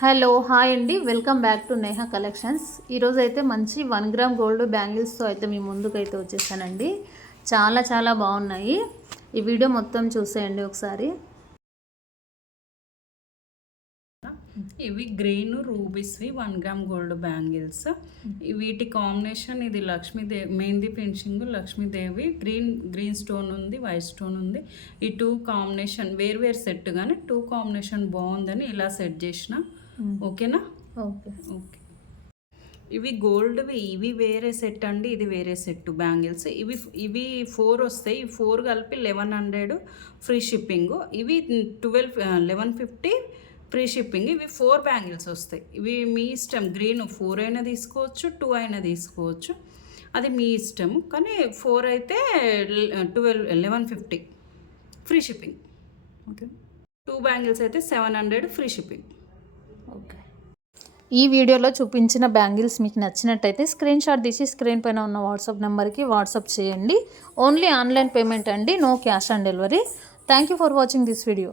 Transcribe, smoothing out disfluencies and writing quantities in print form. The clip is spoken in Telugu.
హలో హాయ్ అండి, welcome back to Neha collections. ఈరోజు అయితే మంచి 1 గ్రామ్ గోల్డ్ బ్యాంగిల్స్తో అయితే మీ ముందుకైతే వచ్చేసానండి. చాలా చాలా బాగున్నాయి. ఈ వీడియో మొత్తం చూసేయండి ఒకసారి. ఇవి గ్రీన్ రూబీస్వి 1 గ్రామ్ గోల్డ్ బ్యాంగిల్స్. వీటి కాంబినేషన్ ఇది Lakshmidevi mehndi finishing, Lakshmidevi green stone ఉంది, వైట్ స్టోన్ ఉంది. ఈ టూ కాంబినేషన్ వేరు సెట్ కానీ టూ కాంబినేషన్ బాగుందని ఇలా సెట్ చేసిన. ఓకేనా? Okay okay. ఇవి గోల్డ్వి, ఇవి వేరే సెట్ అండి, ఇది వేరే సెట్ బ్యాంగిల్స్. ఇవి 4 వస్తాయి. 4 కలిపి 1100 ఫ్రీ షిప్పింగ్. ఇవి 1150 ఫ్రీ షిప్పింగ్. ఇవి 4 బ్యాంగిల్స్ వస్తాయి. ఇవి మీ ఇష్టం, గ్రీన్ 4 అయినా తీసుకోవచ్చు, 2 అయినా తీసుకోవచ్చు, అది మీ ఇష్టం. కానీ 4 అయితే 1150 ఫ్రీ షిప్పింగ్. ఓకే. 2 బ్యాంగిల్స్ అయితే 700 ఫ్రీ షిప్పింగ్. ఓకే. ఈ వీడియోలో చూపించిన బ్యాంగిల్స్ మీకు నచ్చినట్టయితే స్క్రీన్ షాట్ తీసి స్క్రీన్ పైన ఉన్న వాట్సాప్ నెంబర్కి వాట్సాప్ చేయండి. ఓన్లీ ఆన్లైన్ పేమెంట్ అండి, no cash on delivery. Thank you for watching this video.